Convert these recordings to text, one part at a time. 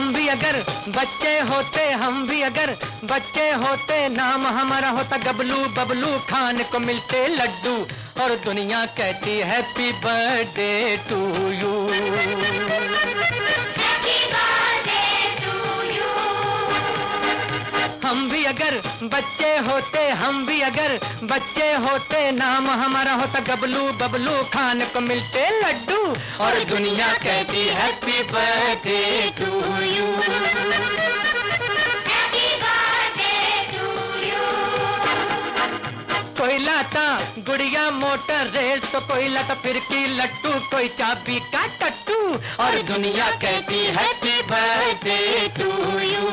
हम भी अगर बच्चे होते, हम भी अगर बच्चे होते, नाम हमारा होता गबलू बबलू, खाने को मिलते लड्डू और दुनिया कहती हैप्पी बर्थडे टू यू। हम भी अगर बच्चे होते, हम भी अगर बच्चे होते, नाम हमारा होता गबलू बबलू, खाने को मिलते लड्डू और दुनिया कहती हैप्पी बर्थडे टू यू। कोई लाता गुड़िया मोटर रेस तो कोई लाता फिरकी लट्टू, कोई चाबी का टट्टू और दुनिया कहती happy birthday to you.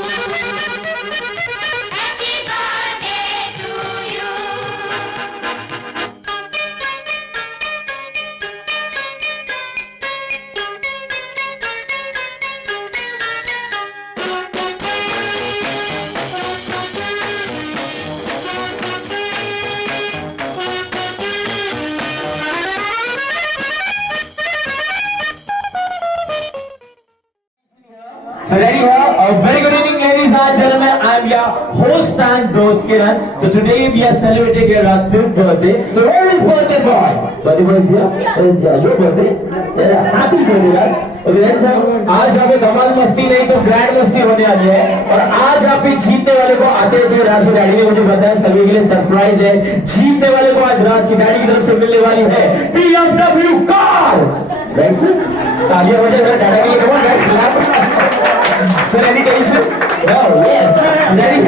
So ready here? A very good evening, ladies and gentlemen. I am your host and host Kiran. So today we are celebrating your Raj's 5th birthday. So where is birthday boy? Birthday boy is here. Where is here? Your birthday? Yeah, happy birthday, Raj. Okay, then sir, आज यहाँ पे धमाल मस्ती नहीं तो grand मस्ती होने वाली है और आज यहाँ पे जीतने वाले को आते हुए राज के डैडी ने मुझे बताया सभी के लिए सरप्राइज है। जीतने वाले को आज राज की डैडी की तरफ से मिलने वाली है BMW कार। राइट सर, तालियां हो जाए मेरे डैडी के लिए। कम on guys, clap. So any tension? No, yes. Ready?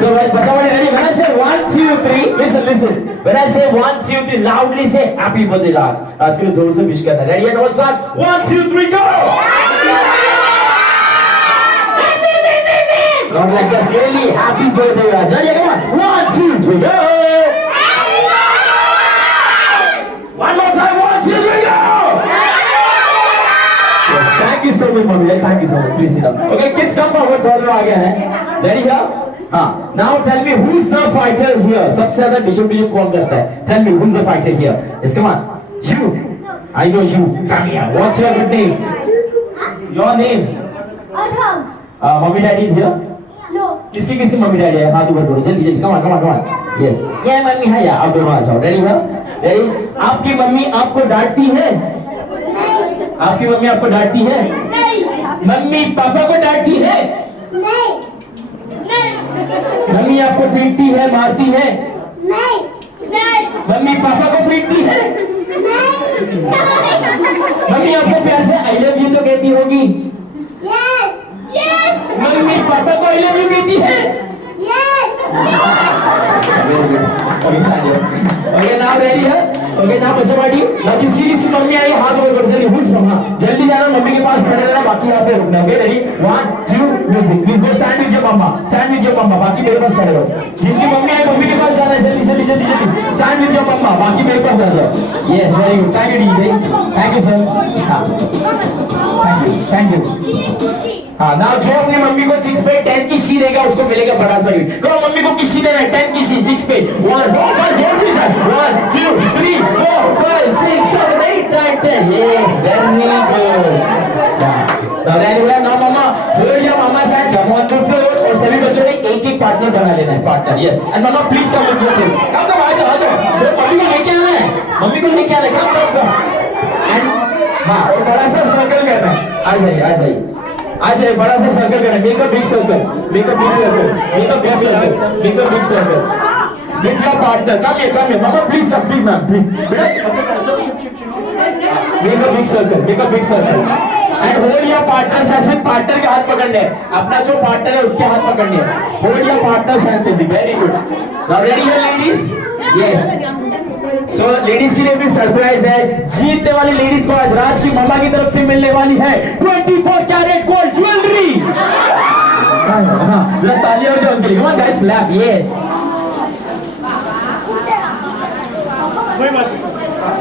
So when Bashamani ready, when I say 1, 2, 3, listen. When I say 1, 2, 3, loudly say Happy Birthday Raj. आज के लिए जोर से विश करना। Ready and one start. 1, 2, 3, go. Not like this, really. Happy Birthday Raj. Ready? Come on. 1, 2, 3, go. One more time. 1, 2, 3, go. Thank you so much, mommy. Thank you so much. Please sit down. Okay, kids, come forward. थोड़ा आ गया है. Ready here? हाँ. Now tell me who is the fighter here? सबसे ज़्यादा डिशम कौन करता है? Tell me who is the fighter here? Yes, come on. You. I know you. Come here. What's your good name? Your name? Arham. Mommy, daddy is here? No. किसकी mummy daddy है? हाथ ऊपर करो. जल्दी. Come on. Yes. ये mummy है या? आप दोनों आ जाओ. Ready here? Ready? आपकी मम्मी आपको डांटती है? आपकी मम्मी आपको डांटती है? नहीं। मम्मी पापा को डांटती है? नहीं। मम्मी आपको पीटती है, मारती है? नहीं। मम्मी पापा को पीटती है? नहीं। मम्मी आपको प्यार से आई लव यू तो कहती होगी? Yes. मम्मी पापा को आई लव यू कहती है? Yes. Okay, now ready है? Okay, now बच्चा पार्टी. now किसी मम्मी आई हाथ ऊपर करो. जल्दी who's mama? जल्दी जाना मम्मी के पास खड़े रहना, बाकी यहाँ पे रुकना. Okay, ready? 1, 2, music. Please go stand with your mama. Stand with your mama. बाकी मेरे पास खड़े रहो. जिनकी मम्मी आई मम्मी के पास जाना है. जल्दी. Stand with your mama. बाकी मेरे पास आ जाओ. Yes, very good. Thank you, DJ. Thank you, sir. हाँ. Thank you. हाँ, now जो अपनी मम्मी को चिक्स पे 10 की शी देगा उसको मिलेगा बड़ा सा गिफ्ट. कौन मम्मी को किसी देना है 10 की शी चिक्स पे? 1, 2, 3, 4, 5, 6, 7, 8, 9, 10. Yes, very good. Now mama, hold your mama's hand. Come on to floor. और सभी बच्चों ने एक पार्टनर बना लेना है. Partner. Yes. And mama, please come with your kids. Come आ जाओ. वो मम्मी को लेके आना है. Come. And हाँ, और बड़ा सा सर्कल करना है. आ जाइए बड़ा सा सर्कल करना है. Make a big circle. Make a big circle. With your partner. Come here. Mama, please come. Please, ma'am. Please. Make a big circle. And hold your partner's hands. Partner के हाथ पकड़ने हैं. अपना जो पार्टनर है उसके हाथ पकड़ने हैं. Hold your partner's hands. Very good. Now ready here, ladies? Yes. So ladies के लिए भी सरप्राइज है. जीतने वाली लेडीज को आज राज की मम्मा की तरफ से मिलने वाली है 24 कैरेट गोल्ड ज्वेलरी. हाँ, जरा तालियां हो जाओ उनके लिए. Come on guys, clap. Yes.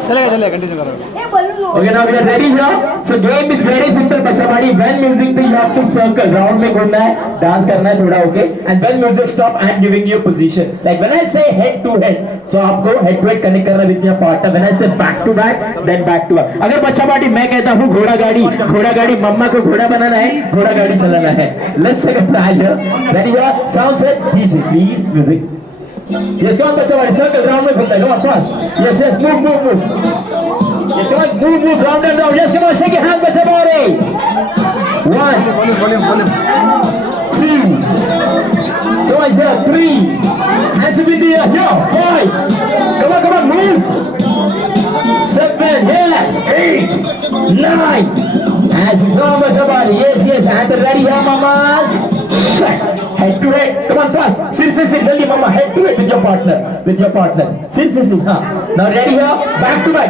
चलेगा चलेगा कंटिन्यू करो. Okay, now we are ready here. So game is very simple, बच्चा बाड़ी. When music पे you have to circle, round में घूमना है, dance करना है थोड़ा, okay? And when music stop, I am giving you position. Like when I say head to head, so आपको head to head connect करना with your partner. When I say back to back, then back to back. अगर बच्चा बाड़ी मैं कहता हूँ घोड़ा गाड़ी, मम्मा को घोड़ा बनाना है, घोड़ा गाड़ी चलाना है. Let's take a plan here. Ready here? Sound set. DJ, please, music. Yes, come on, बच्चा बाड़ी. Circle round में घूमना है. Come on, fast. Yes, yes, move. Yes, come on, move, round and round. Yes, come on, shake your hand, bacha body. 1, 2, come on, here, 3, hands up in the air, here, 5, come on, move. 7, yes, 8, 9, hands is on, bacha body. Yes, hands ready here, mamas. Head to head, come on fast. Sit, jaldi mama. Head to head with your partner. Sit. Huh. Now ready here. Back to back.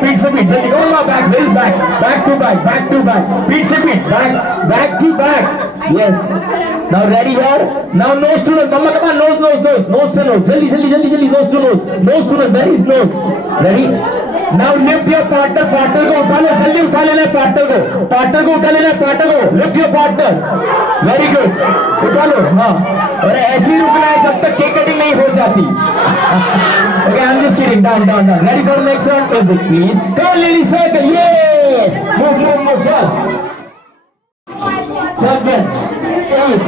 Beat se beat. Jaldi. Come on, back. Where is back? Back to back. Beat se beat. Back to back. Yes. Now ready here. Now nose to nose. Mama, come on. Nose se nose. Jaldi. Nose to nose. Where is nose? Ready? Now lift your partner को उठा लो, जल्दी उठा लेना है partner को, lift your partner, very good, उठा लो, हाँ, और ऐसे ही रुकना है जब तक केक कटिंग नहीं हो जाती. Okay, I'm just kidding, down, ready for next round, music please, come on ladies, circle, yes, move fast, 7, 8,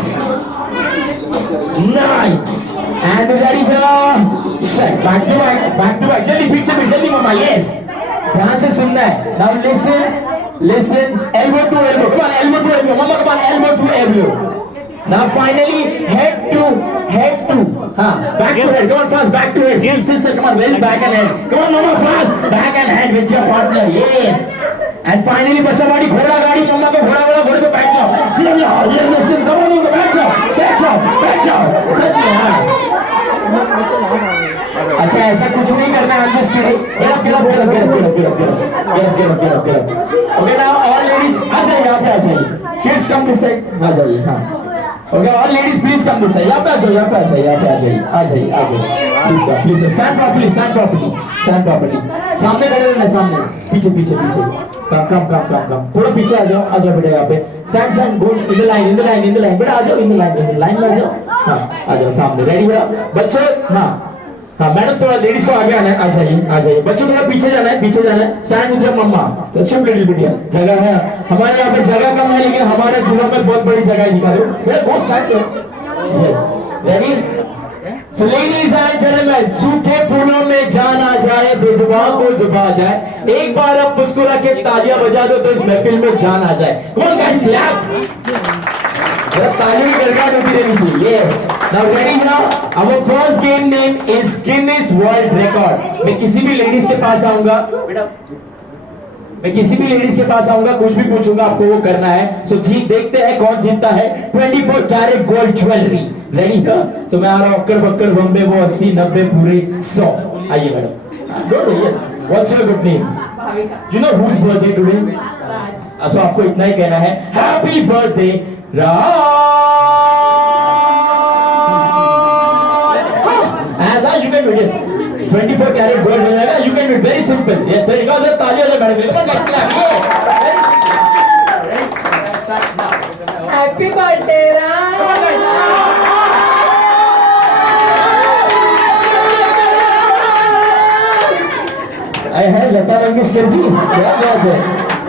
9, and ready for set, back to back, जल्दी पीठ से पीठ, जल्दी मामा, yes, ध्यान से सुनना है. Now listen, elbow to elbow, come on, elbow to elbow, mama, come on, elbow to elbow. Now finally head to, हाँ, back to head, come on fast, back to head, yes, sister, come on, where is back and head, come on mama, fast, back and head with your partner, yes. And finally बच्चा बाड़ी घोड़ा गाड़ी, मम्मा को घोड़े पे बैठ जाओ, sit on your, yes, come on, बैठ जाओ, सच में, हाँ. अच्छा ऐसा कुछ नहीं करना है, I'm just kidding. Get up. Okay, now all ladies, आ जाइए, यहाँ पे आ जाइए. Kids come this side, आ जाइए, हाँ. Okay, all ladies please come this side. यहाँ पे आ जाइए. Please, stand properly. सामने खड़े रहना, सामने. पीछे. Come. थोड़ा पीछे आ जाओ बेटा यहाँ पे. Stand, go in the line. बेटा आ जाओ in the line में आ जाओ. हाँ, आ जाओ सामने. Ready हो? बच्चों, हाँ, मैडम थोड़ा लेडीज को आगे आना है, आ जाइए. बच्चों थोड़ा पीछे जाना है. स्टैंड विद योर मम्मा. तो शिफ्ट लिटिल बिट हियर. जगह है. हमारे यहाँ पे जगह कम है, लेकिन हमारे गुना में बहुत बड़ी जगह है. निकालो. मेरा बहुत स्टार्ट करो. Yes. Ready? So ladies and gentlemen, सूखे फूलों में जान आ जाए, बेजुबान को जुबा आ जाए. एक बार आप मुस्कुरा के तालियां बजा दो तो इस महफिल में जान आ जाए. Come on guys, clap. तालियों की गड़गड़ाहट होती रहनी चाहिए. Yes. Now ready now? Our first game name is Guinness World Record. मैं किसी भी लेडीज के पास आऊंगा, कुछ भी पूछूंगा, आपको वो करना है. So देखते हैं कौन जीतता है 24 कैरेट गोल्ड ज्वेलरी. रेडी है? So मैं आ रहा हूँ, अक्कड़ बक्कड़ बम्बे, वो 80 90 पूरे 100. आइए madam. Don't worry, yes. What's your good name? You know whose birthday today? Raj. So आपको इतना ही कहना है, Happy birthday Raj. And Raj, you can do it. 24 carat gold मिलेगा. You can do it. Very simple. Yes, sir. Because of तालियां से madam. Come on, guys, clap. Happy birthday, Raj. है लता मंगेशकर जी, क्या बात है.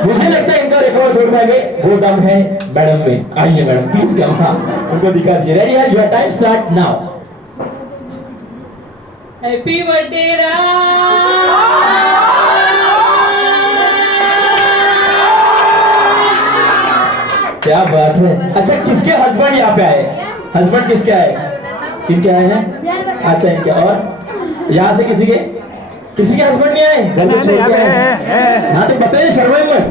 मुझे लगता है इनका रिकॉर्ड तोड़ पाएंगे. वो दम है मैडम में. आइए मैडम प्लीज कम, हाँ, उनको दिखा दीजिए. रेडी है? Your time start now. Happy birthday Raj. क्या बात है. अच्छा, किसके हस्बैंड यहाँ पे आए? हस्बैंड किसके आए? किनके आए हैं? अच्छा, इनके. और यहाँ से किसी के हस्बैंड नहीं आए? घर में छोड़ के आए? हाँ तो बताइए, शर्माइए मत.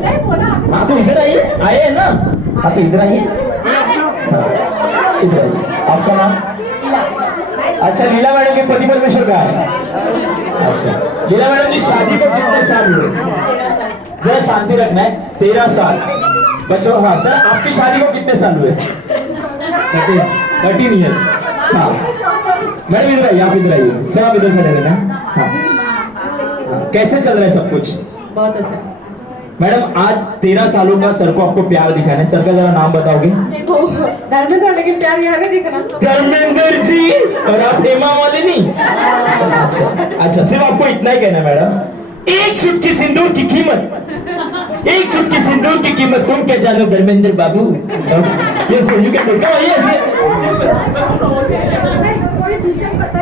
हाँ तो इधर आइए. आए हैं ना? हाँ तो इधर आइए. इधर आइए. आपका नाम? अच्छा, लीला मैडम के पति परमेश्वर का है. अच्छा, लीला मैडम की शादी को कितने साल हुए? जरा शांति रखना है. 13 साल. बच्चों, हाँ सर, आपकी शादी को कितने साल हुए? 13 years. हाँ मैडम, इधर आइए. आप इधर आइए सर, आप इधर खड़े रहना. हाँ, कैसे चल रहा है सब कुछ? बहुत अच्छा। मैडम आज 13 सालों का सर को आपको प्यार दिखाना है, सर का जरा नाम बताओगे? देखो धर्मेंद्र, लेकिन प्यार यहाँ नहीं दिखना। धर्मेंद्र जी, और आप हेमा वाले नहीं? अच्छा, सिर्फ आपको इतना ही कहना है मैडम, एक चुटकी सिंदूर की कीमत, एक चुटकी सिंदूर की कीमत तुम क्या जानो धर्मेंद्र बाबू? Yes you can do yes.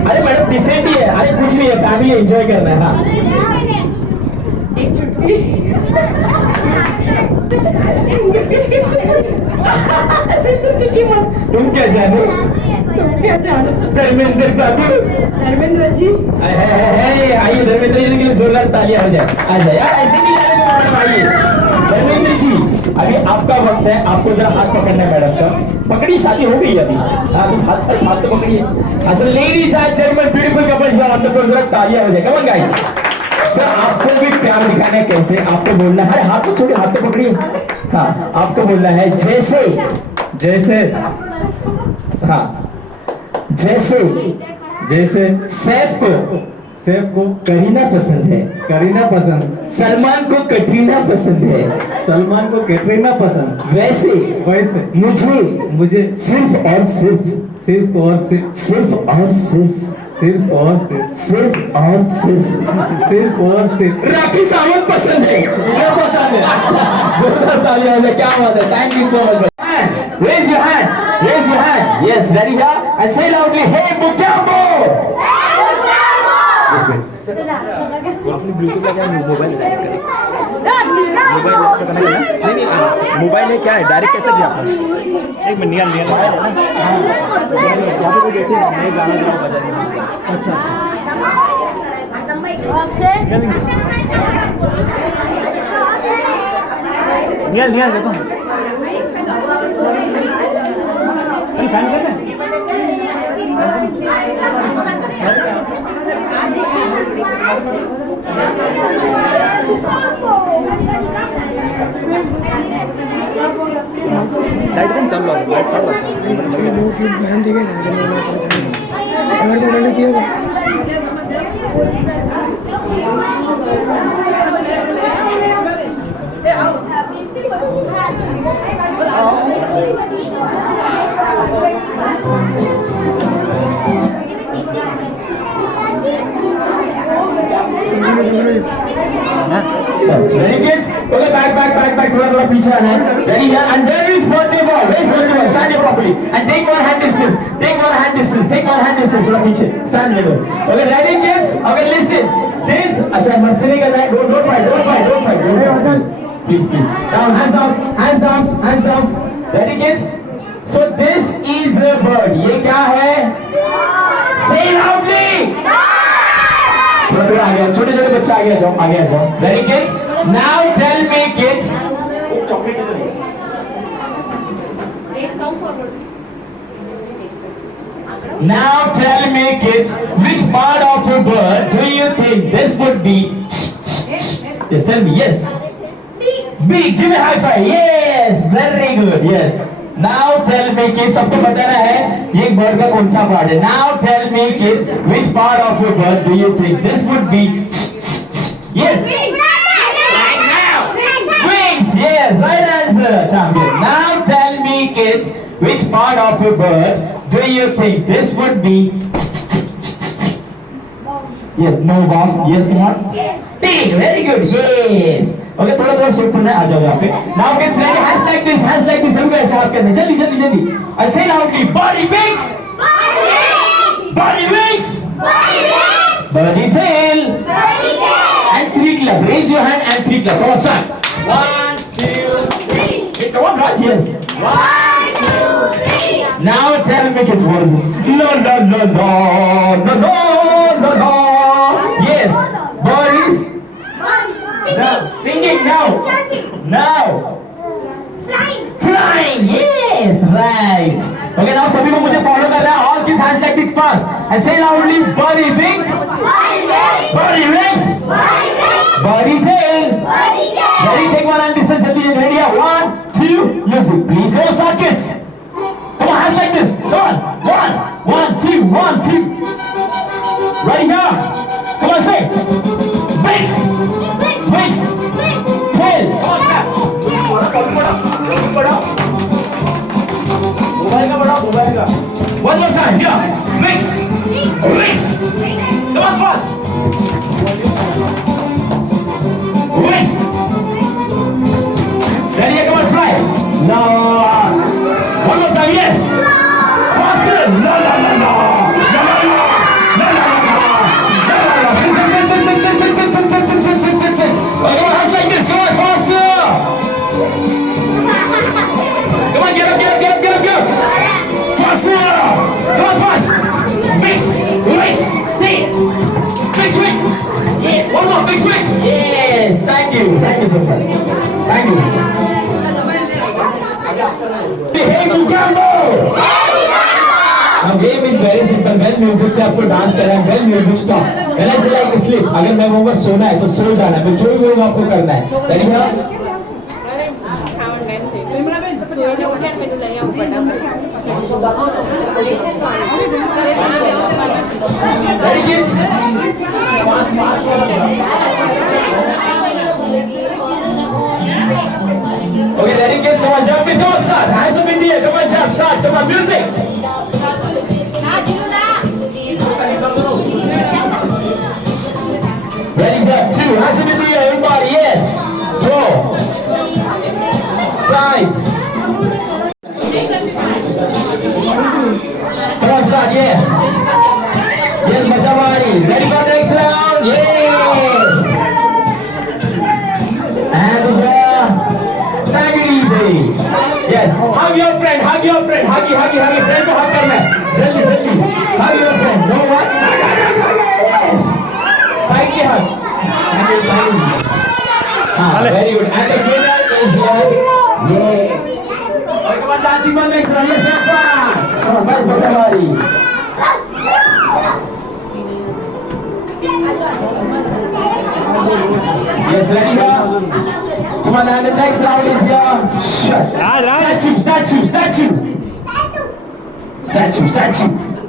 अरे मैडम डिसेंट ही है, अरे कुछ नहीं है, फैमिली एंजॉय करना है। हाँ एक चुटकी सिंदूर की कीमत तुम क्या जानो धर्मेंद्र बाबू? धर्मेंद्र जी आइए धर्मेंद्र जी के लिए जोरदार तालियां हो जाए। आ जाए यार, ऐसे भी जाने दो मैडम, आइए धर्मेंद्र जी, अभी आपका वक्त है, आपको जरा हाथ पकड़ना है मैडम का। पकड़ी, शादी हो गई अभी। हाँ तुम हाथ तो पकड़िए। असल ladies and gentleman, beautiful couples here on the floor, जरा तालियां हो जाए। कम ऑन गाइस। सर आपको भी प्यार दिखाना है, कैसे आपको बोलना है? हाथ तो छोड़िए, हाथ तो पकड़िए। हाँ आपको बोलना है जैसे जैसे, हाँ जैसे जैसे सैफ को करीना पसंद है, करीना पसंद, सलमान को कटरीना पसंद है, सलमान को कैटरीना पसंद, वैसे वैसे मुझे सिर्फ और सिर्फ, सिर्फ और सिर्फ, सिर्फ और सिर्फ, सिर्फ और सिर्फ, सिर्फ और सिर्फ, सिर्फ और सिर्फ राखी सावंत पसंद है। क्या पसंद है? अच्छा जोरदार तालियां हो जाए, क्या बात है। Thank you so much. Raise your hand, raise your hand. Yes, ready here and say loudly, hey Mukyambo. This way. अपनी ब्लूटूथ का क्या मोबाइल मोबाइल है, क्या है, डायरेक्ट कैसे किया आपने? एक मिनट निकाल मोबाइल है ना, यहाँ पे कोई बैठे मैं गाना बजा रही। अच्छा निकाल देखो फैन कर रहे हैं। लाइट कम चालू है, लाइट चालू है। यूट्यूब बहन दिखे ना जब मैं अगर मैं रेडी किया Very good. Okay, back. थोड़ा पीछे आना है। Ready here and there is birthday boy. Where is birthday boy? Stand here properly and take one hand distance. Take one hand distance. थोड़ा पीछे. Stand here. Okay, ready kids? Okay, listen. This. अच्छा मस्ती नहीं करना है. Don't fight. Please. Down, hands down. Ready kids? So this is a bird. ये क्या है? Say loudly. थोड़ा आगे, छोटे बच्चे आगे आ जाओ। Ready kids? Now tell me kids. Now tell me kids, which part of a bird do you think this would be? Yes, tell me. Yes. Beak. Give me a high five. Yes, very good. Yes. Now tell me kids, सबको बताना है ये bird का कौन सा part है? Now tell me kids, which part of a bird do you think this would be? Yes. Wings. Yes, right answer, champion. Now tell me kids, which part of a bird do you think this would be? Yes, no bomb. Yes, come on. Pig. Very good. Yes. Okay, थोड़ा shift होना है, आ जाओ यहाँ पे। Now kids ready? Hands like this. सबको ऐसे हाथ करने, जल्दी। And say loudly, body big, body wings, body tail, and 3 clap. Raise your hand and 3 clap. Come on, son. 1, 2, 3. Hey, come on, Raj. Yes. 1, 2, 3. Now tell me kids, what is this? No. Yes, bodies. Now, singing now. Flying. Yes, right. Okay, now सभी को मुझे follow करना है. All kids hands like this fast and say loudly, body big, body wings, body tail. Ready? Take one hand distance. Ready? Ready? 1, 2. Music, please. Go, start, kids. Come on, hands like this. Come on. 1, 2. Ready here? Come on, say. Wings. Wings. Come on, fast. Wings. Ready? Come on, fly. No. One more time, yes. Faster. No, no, no, no. No, no, no. No, no, no, no. No, no, no. Sit. Oh, come on, hands like this. Come on, faster. Come on, get up. Faster. Come on, fast. Mix. Wings. Mix wings. One more, mix wings. Yes, thank you so much. Thank you. Hey, Mugambo! Now game is very simple. When music पे आपको dance करना है, when music stop. When I say like sleep, अगर मैं कहूँगा सोना है तो सो जाना है. मैं जो भी बोलूँगा आपको करना है. Ready क्या? Ready kids? Okay, ready kids? Come on, jump with us, start. Hands up in the air. Come on, jump, start. Come on, music. Ready, jump. 2. Hands up in the air, everybody. Yes. 4. 5. Come on, start. Yes. Yes, Machamari. Ready for next round? Yes. And tag it easy. Yes. Hug your friend. Huggy. Friend को hug करना है. जल्दी. Hug your friend. No what? Yes. Thank you, hug. Very good. And the winner is here. Yeah. Come on, dancing for next round. Yes, fast. Come on, guys, Machamari. Yes, ready now? Come on, and the next round is here.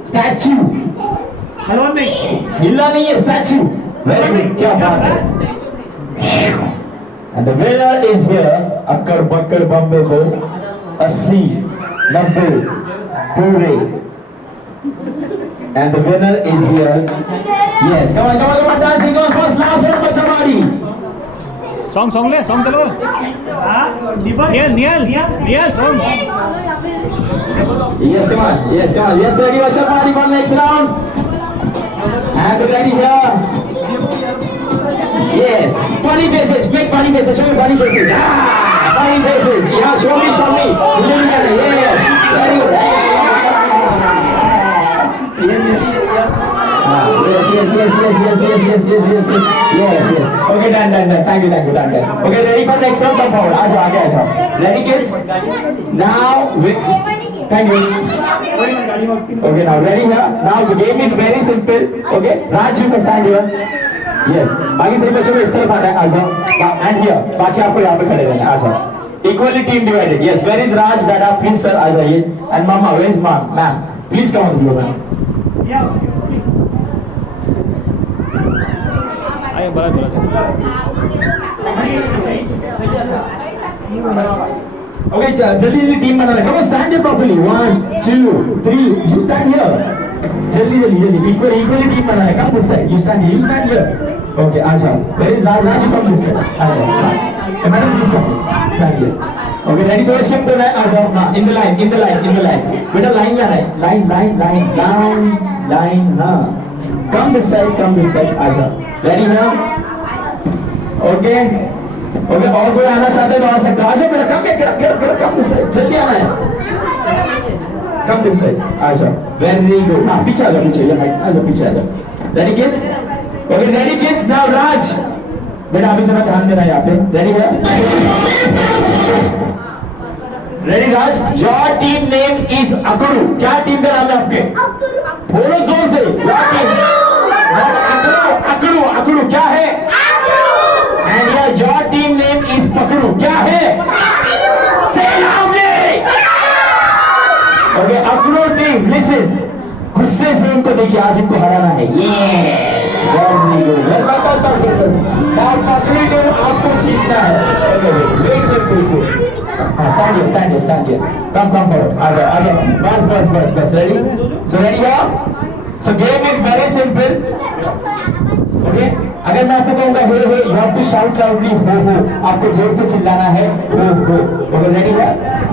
Statue. हिलना नहीं है, statue. Very good. क्या बात है? And the winner is here. अक्कड़ बक्कड़ Bombay को 80, 90 पूरे. And the winner is here. Yes, come on, dancing on first, last one, Machamari. Song चलो. Nil song. Yes, come on. Yes, ready, Machamari for next round. And ready here. Yes, funny faces, make funny faces, show me funny faces. Funny faces. Yeah, show me. Yes, very good. Yes. Okay, done. Thank you, done. Okay, ready for next round? Come forward. Aasha. Ready, kids? Now, thank you. Okay, now ready here. Now the game is very simple. Okay, Raj, you can stand here. Yes. बाकी सभी बच्चों को इस तरफ आना है. आजा. And here. बाकी आपको यहाँ पे खड़े रहना है. आजा. Equally team divided. Yes. Where is Raj, Dada? Please, sir, आ जाइए. And Mama, where is Mom? Ma'am, please come on the floor, ma'am. Okay, जल्दी team banana. Come on, stand here properly. 1, 2, 3. You stand here. जल्दी. Equally team banana. Come this side. You stand here. Okay, आजा. Where is Raj? Raj, come this side. आजा. Madam, please come. Stand here. Okay, ready to shift the line. आजा. In the line. बेटा line में आना है. Line. हाँ. Come this side. आजा. Ready now? Okay. और कोई आना चाहते तो आ सकता है. आजा बेटा, come this side. जल्दी आना है. Come this side. आजा. Very good. ना पीछे आजा. आजा पीछे आजा. Ready kids? Okay, ready kids? Now Raj. बेटा अभी थोड़ा ध्यान देना यहाँ पे. Ready क्या? Ready Raj? Your team name is Akuru. क्या टीम का नाम है आपके? बोलो जोर से. Your team. Akuru क्या है? And your team name is Pakru. क्या है? Say loudly. Okay, Akuru team, listen. गुस्से से इनको देखिए, आज इनको हराना है. Yes, very good. बस. Now Pakru team आपको जीतना है. Okay, wait. Stand here. Come forward. आ जाओ. बस. Ready? So ready go? So game is very simple. Okay? अगर मैं आपको कहूँगा हे हे, you have to shout loudly हो, आपको जोर से चिल्लाना है हो. Okay, ready है?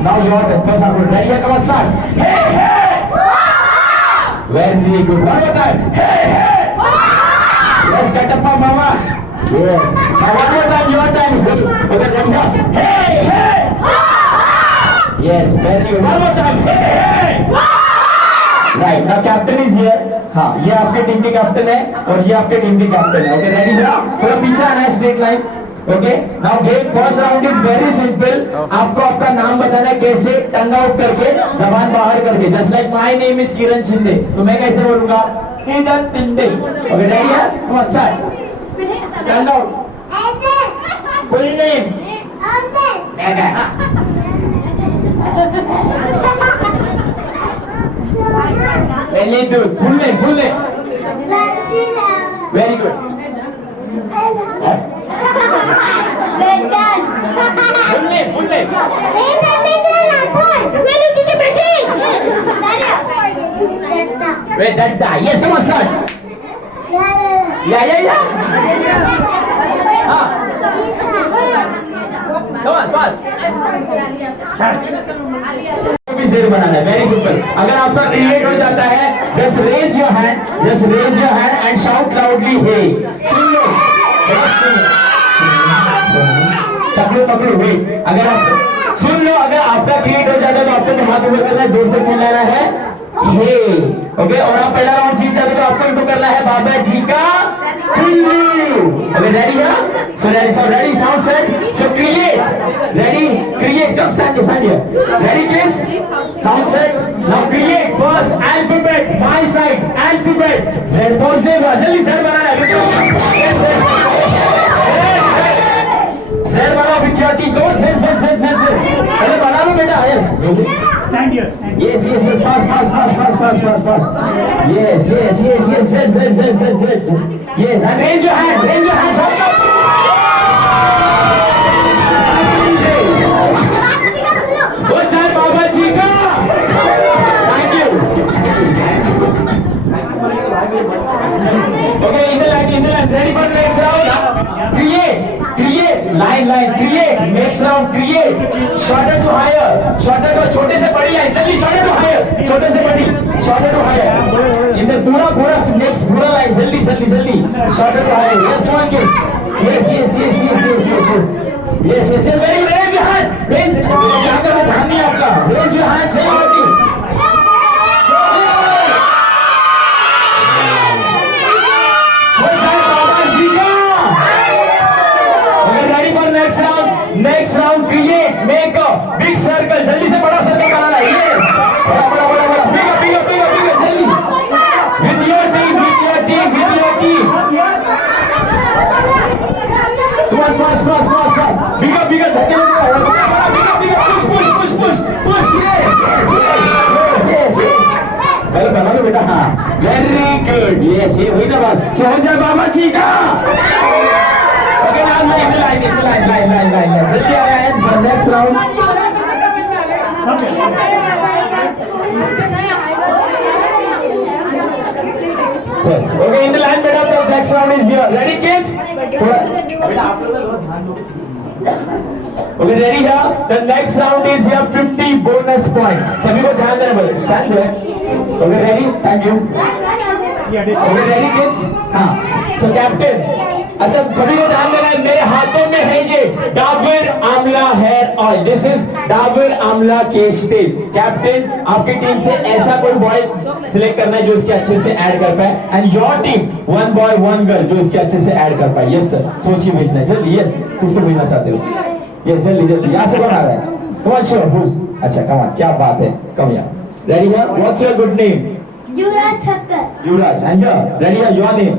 Now your turn. First आपको ready है? Come on, start. Hey hey. Very good. One more time. Hey hey. Yes, Katappa Mama. Yes. Now one more time. Your time. Okay, ready है? Hey hey. Yes, very good. One more time. Hey hey. Right. Now captain is here. हाँ, ये आपके team के captain है और ये आपके team के कैप्टन है. ओके, रेडी है? थोड़ा पीछे आना है, straight line. Okay, now game first round is very simple. आपको आपका नाम बताना है कैसे, टंग आउट करके, जबान बाहर करके. Just like my name is Kiran Shinde, तो मैं कैसे बोलूंगा? किरण शिंदे. ओके, रेडी है? Come on, start. Tongue out. Full name. Very good. Full name. Very good. Full name. Wait, Datta. Yes, come on, son. Yeah. Come on, fast. जेर बनाना है. Very simple. अगर आपका क्रिएट हो जाता है, just raise your hand and shout loudly hey. सुन लो, चकलो पकड़ो. वेट, अगर आप सुन लो, अगर आपका क्रिएट हो जाता है तो आपको हाथ ऊपर करना है, जोर से चिल्लाना है हे. ओके, और आप पहला राउंड जीत जाते तो आपको इनको करना है बाबा जी का पिल्लू. ओके, रेडी है? So ready, sound set. So create. Come stand here. Ready, kids? Sound set. Now create first alphabet. My side alphabet. Z for zebra. जल्दी Z बनाना है. Z बनाओ with your team. Go Z. पहले बना लो बेटा. Yes. Stand here. Yes. Fast. Yes. Z. Yes. And raise your hand. Shout out. Okay, in the line. Ready for next round? Create. Line. Create. Next round. Create. Shorter to higher. छोटे से बड़ी line. जल्दी shorter to higher. छोटे से बड़ी. Shorter to higher. In the पूरा next पूरा line. जल्दी. Shorter to higher. Yes, come on, kids. Yes. Very good. Raise your hand. क्या कर रहे? ध्यान नहीं आपका. Raise your hand. Say something. Next round, create, make a big circle. जल्दी से बड़ा सर्कल बनाना है. Yes. बड़ा. Bigger. जल्दी. With your team. Come on, fast. Bigger. धक्के मत करो. Bigger. Push. Yes. पहले बना लो बेटा. हाँ. Very good. Yes. ये वही ना बात. So हो जाए बाबा जी का. Okay, now in the line. जल्दी आ रहा है for next round. Yes. Okay, in the line, बेटा. The next round is here. Ready, kids? Okay, ready here? The next round is here. 50 bonus points. सभी को ध्यान देना बोले. Stand there. Okay, ready? Thank you. Okay, ready, kids? हाँ. So captain. अच्छा, सभी को ध्यान देना है. मेरे हाथों में है ये Dabur Amla hair oil. This is Dabur Amla केश तेल. कैप्टन, आपकी टीम से ऐसा कोई बॉय सिलेक्ट करना है जो इसके अच्छे से ऐड कर पाए. And your team 1 boy 1 girl जो इसके अच्छे से ऐड कर पाए. यस सर, सोचिए भेजना है जल्दी. यस, किसको भेजना चाहते हो? यस, जल्दी. यहाँ से कौन आ रहा है? Come on, sure. अच्छा, कम ऑन. क्या बात है. कम यहाँ. रेडी है? What's your good name? Yuvraj. And ready है? Your name?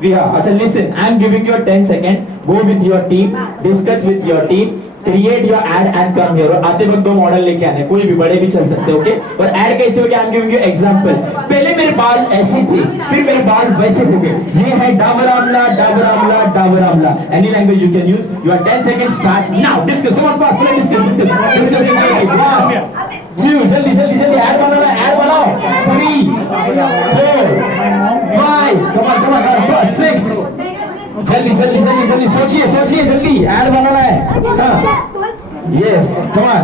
Viha. अच्छा, listen. I am giving you 10 seconds. Go with your team. Discuss with your team. Create your ad and come here. और आते वक्त 2 मॉडल लेके आने. कोई भी, बड़े भी चल सकते हो. ओके? और ऐड कैसे हो गया? I am giving you example. पहले मेरे बाल ऐसे थे, फिर मेरे बाल वैसे हो गए. ये है Dabur Amla. Any language you can use. You are 10 seconds. Start now. Discuss. Come on, fast. Discuss. 1, 2. जल्दी. Add banana. Now 3, 4, 5. Come on. 6. जल्दी सोचिए जल्दी ऐड बनाना है. Yes, come on.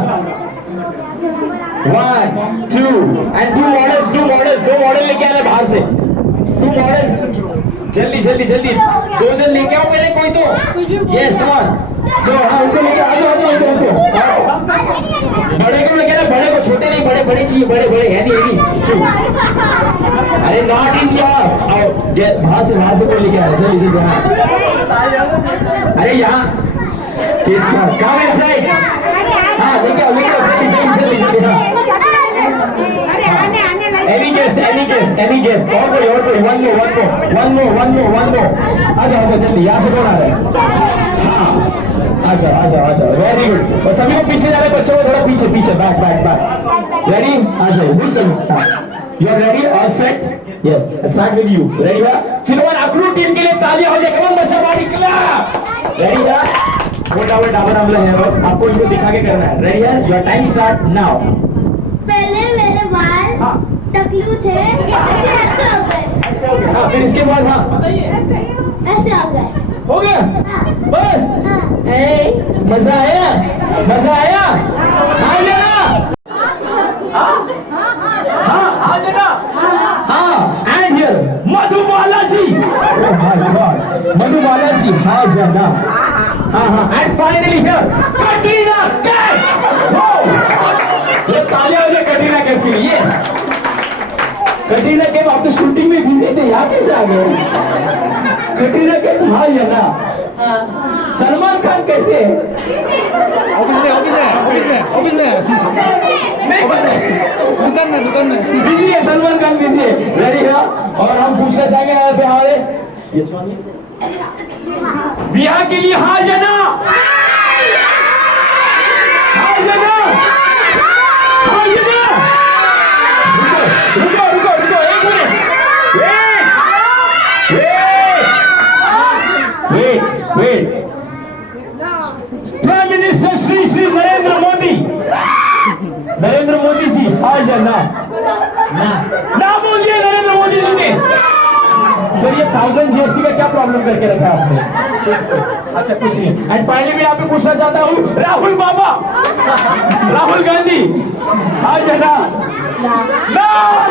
1, 2 and 2 models. 2 model लेके आना बाहर से. 2 models. जल्दी 2 जन लेके आओ पहले कोई तो. Yes, come on. So हाँ उनको लेके आओ. बड़े को लेके आना, बड़े को, छोटे नहीं, बड़े चाहिए, बड़े है नहीं. अरे नॉट इन यार. बाहर से कोई लेके आ रहा है. जल्दी अरे यहाँ किड्स कम इनसाइड. हाँ लेके आओ जल्दी. हाँ Any guest और कोई one more. आ जाओ जल्दी. यहाँ से कौन आ रहा है? हाँ आ जाओ. Very good. और सभी को पीछे जा रहे हैं, बच्चों को थोड़ा पीछे. बैक. रेडी? आ जाओ. Who's coming? You are ready? All set? Yes. Let's start with you. Ready? Cinema अखरू टीम के लिए तालियां हो जाए. Come on बच्चा, बॉडी क्लैप. Ready? वो डाबर आमला है. आपको इनको दिखा के करना है. Ready? Your time start now. पहले मेरे बाल टकलू थे, फिर ऐसे हो गए. हाँ फिर इसके बाद ऐसे हो गए. हो गया बस. मजा आया. हाँ and here Madhubala ji. Oh my God, Madhubala जी. हाँ जाना. हाँ and finally here Katrina Kaif. ये तालियां हो जाए कटरीना कैफ के लिए. यस कटरीना कैफ. आप तो शूटिंग में बिजी थे, यहाँ कैसे आ गए? कटरीना कैफ. हाँ जाना. सलमान खान कैसे है? ऑफिस में दुकान में बिजी है. सलमान खान बिजी है. रेडी है. और हम पूछना चाहेंगे यहाँ पे हमारे बिहार के लिए. हाँ जना. रुको 1 minute. Wait. Prime minister Shri Narendra Modi ji. हाँ या ना बोलिए नरेंद्र मोदी जी ने. सर ये 1000 GST का क्या प्रॉब्लम करके रखा है आपने? अच्छा कुछ नहीं. एंड फाइनली मैं आपको पूछना चाहता हूँ राहुल बाबा, राहुल गांधी. हाँ या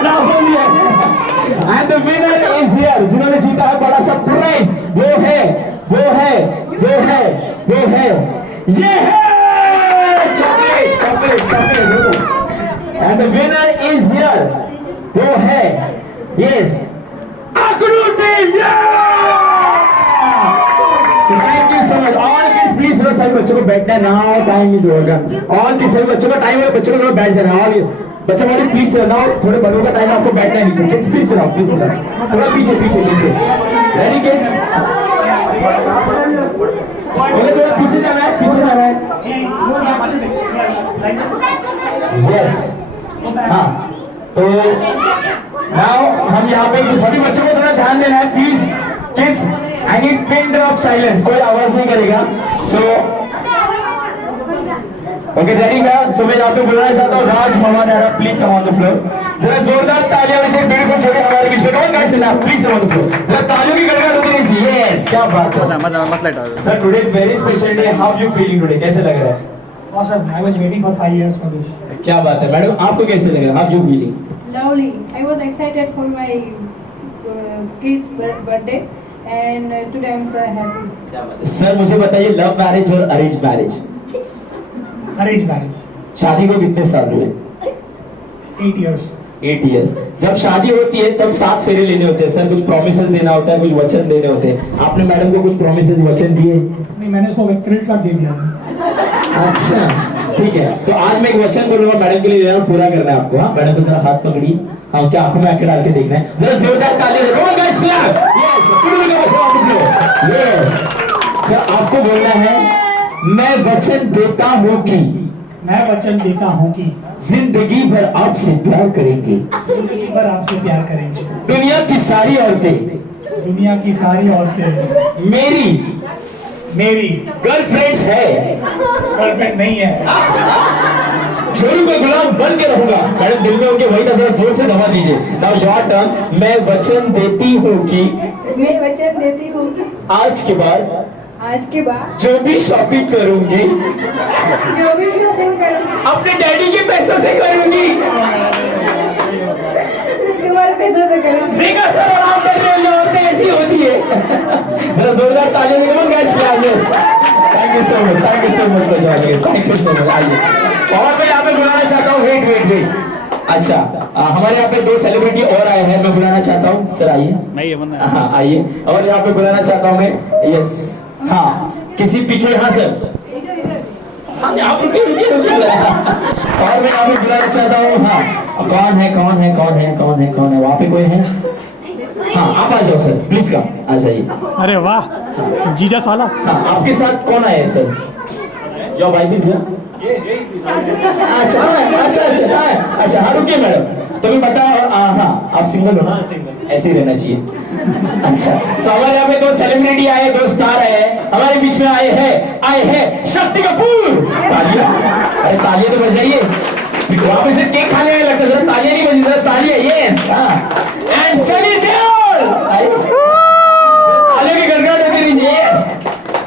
ना बोलिए. And the winner is here. जिन्होंने जीता है बड़ा सा प्राइज, वो है ये है chocolate. And the winner is here. वो है यस अखरू team. So thank you so much. All kids please रहो. सभी बच्चों को बैठना है. Now time is over. All kids सभी बच्चों का टाइम है. बच्चों को बैठ जाना है. All बच्चा बॉडी प्लीज रहो. थोड़े बड़ों का टाइम आपको बैठना है नीचे. किड्स प्लीज रहो. थोड़ा पीछे. Ready kids? ओके थोड़ा पीछे जाना है. Yes. हाँ तो नाउ हम यहाँ पे सभी बच्चों को थोड़ा ध्यान देना है please. Kids I need pin drop silence. कोई आवाज नहीं करेगा. सो ओके रेडी का. सो मैं यहाँ पे बुलाना चाहता हूँ राज मामा नारा. Please come on the floor. जरा जोरदार तालियां बजाइए. ब्यूटीफुल छोटे हमारे बीच में. कौन गाइस ना please come on the floor. जरा तालियों की गड़गड़ होती है. यस क्या बात है. मत late. Sir today is very special day. How you feeling today? कैसे लग रहा है? Awesome. I was waiting for 5 years for this. क्या बात है मैडम. आपको कैसे लग रहा है? How you feeling? Lovely. I was excited for my kid's birthday and today I'm so happy. Sir मुझे बताइए लव मैरिज और अरेंज मैरिज. Arranged marriage. शादी को कितने साल हुए? 8 years. 8 years. जब शादी होती है तब 7 फेरे लेने होते हैं. सर कुछ प्रॉमिसेस देना होता है, कुछ वचन देने होते हैं. आपने मैडम को कुछ प्रॉमिसेस वचन दिए? नहीं मैंने उसको क्रेडिट कार्ड दे दिया है. अच्छा ठीक है. तो आज मैं एक वचन बोलूंगा मैडम के लिए देना. पूरा करना है आपको. हाँ मैडम को जरा हाथ पकड़ी. हाँ क्या आंखों में आंखें डाल के देखना है. जरा जोरदार तालियां बजाओ. कम on guys clap. Yes sir आपको बोलना है मैं वचन देता हूँ कि जिंदगी भर आपसे प्यार करेंगे. दुनिया की सारी औरतें मेरी गर्लफ्रेंड्स है. गर्लफ्रेंड नहीं है. चोरी को गुलाम बन के रहूंगा। मैडम दिल में उनके वही था, जरा जोर से दबा दीजिए। Now your turn. मैं वचन देती हूँ कि मैं वचन देती हूँ कि आज के बाद जो भी शॉपिंग करूंगी जो भी शॉपिंग करूँगी अपने डैडी के पैसों से करूंगी। तुम्हारे पैसों से करूँगी। देखा सर, आराम कर रहे हो, ये औरतें ऐसी होती है। जरा जोरदार तालियां निकलो guys, please. Thank you so much, thank you so much for joining, thank you so much. आइए, और मैं यहाँ पे बुलाना चाहता हूँ, वेट। अच्छा, हमारे यहाँ पे 2 सेलिब्रिटी और आए हैं, मैं बुलाना चाहता हूँ। सर आइए। नहीं है, हाँ आइए। और यहाँ पे बुलाना चाहता हूँ मैं, यस, हाँ किसी पीछे, हाँ सर, हाँ आप रुकिए। और मैं यहाँ पे बुलाना चाहता हूँ, हाँ कौन है वहाँ पे कोई है? हाँ आप आ जाओ सर, प्लीज का आ जाइए। अरे वाह, जीजा साला। हाँ आपके साथ कौन आए sir? Your wife is here? अच्छा, हाँ रुकिए मैडम, तुम्हें पता है? हाँ आप सिंगल हो ना? ऐसे ही रहना चाहिए। अच्छा, तो हमारे यहाँ पे 2 सेलिब्रिटी आए, 2 स्टार आए, हमारे बीच में आए हैं शक्ति कपूर। तालियां, अरे तालियां तो बजाइए। वहां पे से केक खाने में लगता है, तालियां नहीं बजी, तालियां, यस। एंड सनी देओल, तालियों की गड़गड़ होती रही, यस।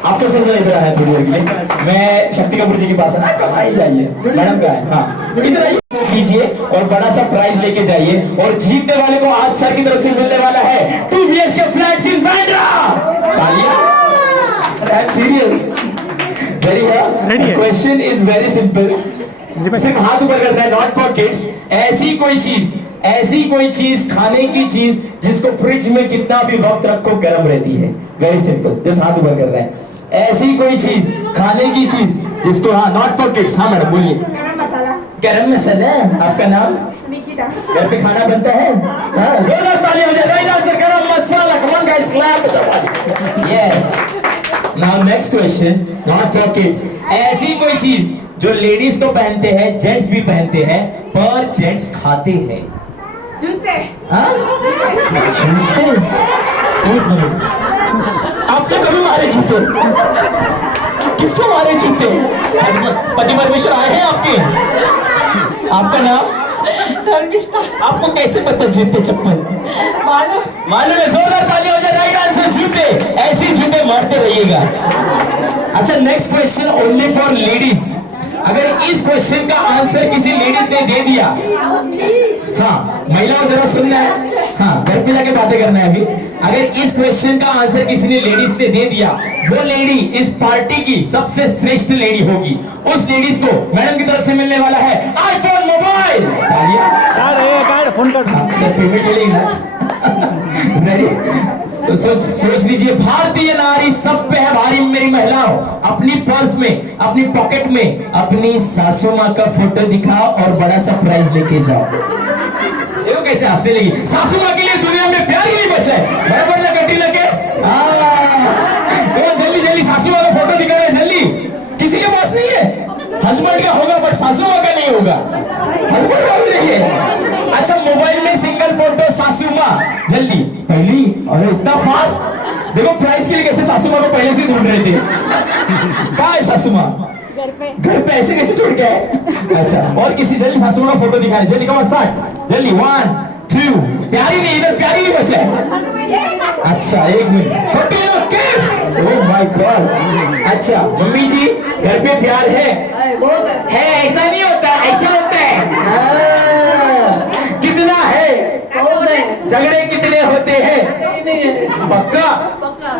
आपको समझ इधर आया थोड़ी देर के लिए, मैं शक्ति कपूर जी के पास है ना, कमाई जाइए। मैडम का है, हाँ इधर आइए कीजिए और बड़ा सा प्राइज लेके जाइए। और जीतने वाले को आज सर की तरफ से मिलने वाला है 2 BHK फ्लैट्स इन बांद्रा। तालियां, serious, very well. Question is very simple, सिर्फ हाथ ऊपर करना है, नॉट फॉर किड्स। ऐसी कोई चीज खाने की चीज जिसको फ्रिज में कितना भी वक्त रखो गर्म रहती है। वेरी सिंपल, जिस हाथ ऊपर कर रहे हैं। ऐसी कोई चीज, खाने की चीज जिसको, हाँ नॉट फॉर किड्स, हाँ मैडम बोलिए। गरम मसाला। आपका नाम? निकिता। घर पे खाना बनता है? हाँ जोरदार तालियां हो जाए। Right answer, garam masala. Come on guys, clap. Yes. Now next question, not for kids. ऐसी कोई चीज जो लेडीज तो पहनते हैं, जेंट्स भी पहनते हैं, पर जेंट्स खाते हैं। जूते। हाँ जूते। एक मिनट, आपने कभी मारे जूते? किसको मारे जूते? पति परमेश्वर आए हैं आपके? आपका नाम? धर्मिष्ठा। आपको कैसे पता जूते चप्पल? मालूम है। जोरदार तालियां हो जाए। राइट आंसर, जूते। ऐसे जूते मारते रहिएगा। अच्छा, next question only for ladies. अगर इस क्वेश्चन का आंसर किसी लेडीज ने दे दिया, हाँ महिलाओं जरा सुनना है, हाँ घर पे जाके बातें करना है अभी। अगर इस क्वेश्चन का आंसर किसी ने लेडीज ने दे दिया, वो लेडी इस पार्टी की सबसे श्रेष्ठ लेडी होगी। उस लेडीज को मैडम की तरफ से मिलने वाला है आईफोन मोबाइल। तालियां। फोन कर सर पेमेंट के लिए नाच। सोच लीजिए, भारतीय नारी सब पे है भारी। मेरी महिलाओं, अपनी पर्स में, अपनी पॉकेट में अपनी सासू माँ का फोटो दिखाओ और बड़ा सा प्राइज लेके जाओ। देखो कैसे हंसने लगी। सासू माँ के लिए दुनिया में प्यार ही नहीं बचा है। बराबर ना गट्टी लगे। जल्दी सासू माँ का फोटो दिखा रहे, जल्दी। किसी के पास नहीं है? हस्बैंड का होगा बट सासू माँ का नहीं होगा। हस्बैंड का भी नहीं है। अच्छा, मोबाइल में सिंगल फोटो सासू माँ, जल्दी पहली। अरे इतना फास्ट। देखो प्राइस के लिए कैसे सासू माँ को पहले से ढूंढ रहे थे। कहाँ है सासू माँ? घर पे ऐसे कैसे छोड़ के आए? अच्छा, और किसी जल्दी सासू माँ का फोटो दिखाए, जल्दी कम स्टार्ट, जल्दी 1 2। प्यारी नहीं, इधर प्यारी नहीं बचा है। अच्छा एक मिनट, ओह माय गॉड। अच्छा मम्मी जी, घर पे प्यार है? ऐसा नहीं होता, ऐसा होता है। कितना है? झगड़े कितने होते हैं? पक्का?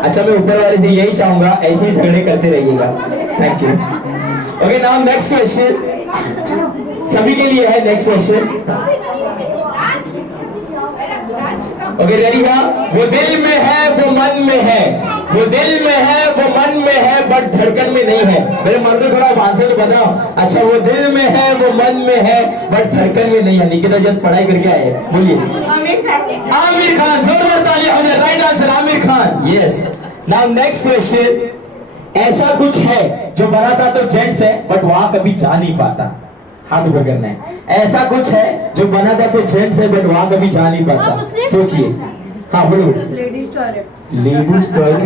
अच्छा, मैं ऊपर वाले से यही चाहूंगा, ऐसे ही झगड़े करते रहिएगा। Thank you. Okay, now next question सभी के लिए है। नेक्स्ट क्वेश्चन, ओके रेडी है? वो दिल में है, वो मन में है, वो दिल में है, वो मन में है, बट धड़कन में नहीं है। मेरे मन में थोड़ा आंसर तो बताओ। अच्छा, वो दिल में है, वो मन में है, बट धड़कन में नहीं है। निकिता जस्ट पढ़ाई करके आए, बोलिए। आमिर खान। जोरदार तालियां हो जाए। Right answer Aamir Khan. Yes. Now next question, ऐसा कुछ है जो बनाता तो जेंट्स है बट वहां कभी जा नहीं पाता। हाथ ऊपर करना है। ऐसा कुछ है जो बनाता तो जेंट्स है बट वहां कभी जा नहीं पाता। सोचिए। हाँ बोलो। Ladies toilet. Ladies toilet.